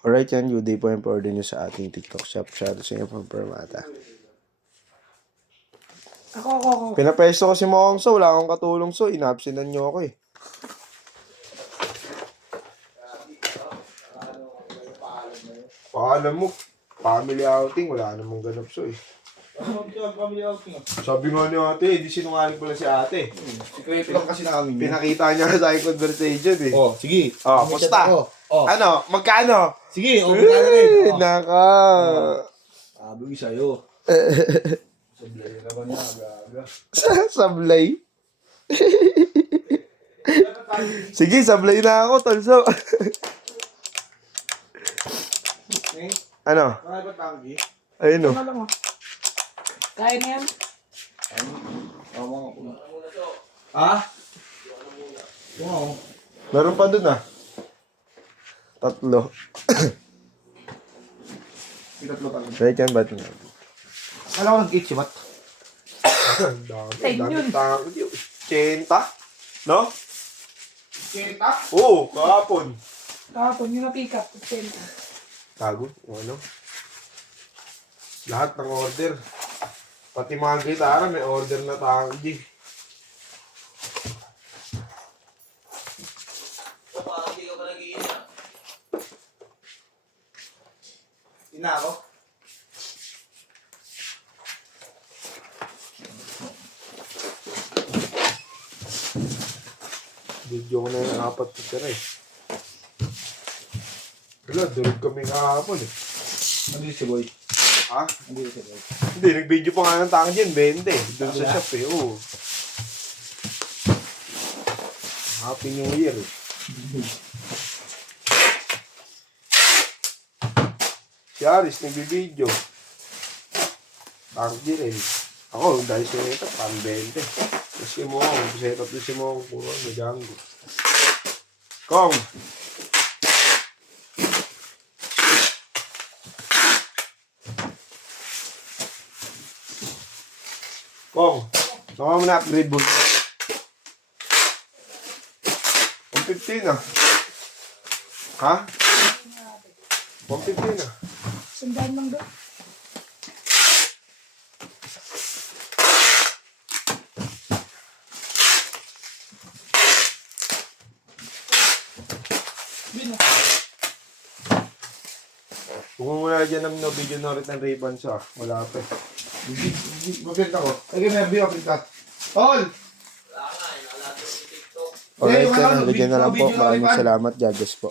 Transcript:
Alright yan, good day po yung pa-order nyo sa ating TikTok shop. Shoutout sa inyo from Permata. Ako. Pinapesto ko si Mokong So, wala akong katulong So, inabsinan nyo ako eh. Paalam mo, family outing, wala namang ganap So eh. Family outing. Sabi nga ni ate, di sinungaling pala si ate. Sikreto lang kasi namin. Pinakita niya sa aking conversation eh. Oh, sige. Oh, pusta? Oh. Ano? Magkano? Sige, magkano rin. Naka. Sabi ko sa'yo. Sablay na naman niya, aga-aga. Sablay. Sige, sablay na ako, Tolso. Ano? Bakit ba tangi? Ayun o. Kaya na yan? Ha? Wow. Meron pa dun ah. 3. Tatlo tayo. Right yan, ba't na? Akala ko nag-eat si Bat. Yun. Dami. 80? No? Keta? Oo, kahapon. Kahapon, yung na-pick up. Tago, ano? Lahat ng order. Pati mga gitara, may order na tangi. Ina ako? Video ko na yung 4 na tira eh. Wala, durog kami kahapon eh. Nandito si Boy. Ha? Nandito si Boy. Hindi, nag-video pa nga ng tangi dyan, 20. Doon sa shop eh, oo. Happy New Year eh. Si Aris, nag-video. Tangi rin. Ako, dahil siya nito, pang 20. Tapos si Mong, set up din si Mong, puro may Django. Kong! Kong, saka mo na upgrade mo. 150 na. Ha? 150 na. Sandaan lang doon. Kung muna dyan ng video na rin ng ribbons ah. Wala pa eh. Mag-print ako. Ay, may review ako print ka. Tol! Alright, Wala sir. nga, Hanggang dyan na lang po. video na Maraming ribbon. salamat. God bless po.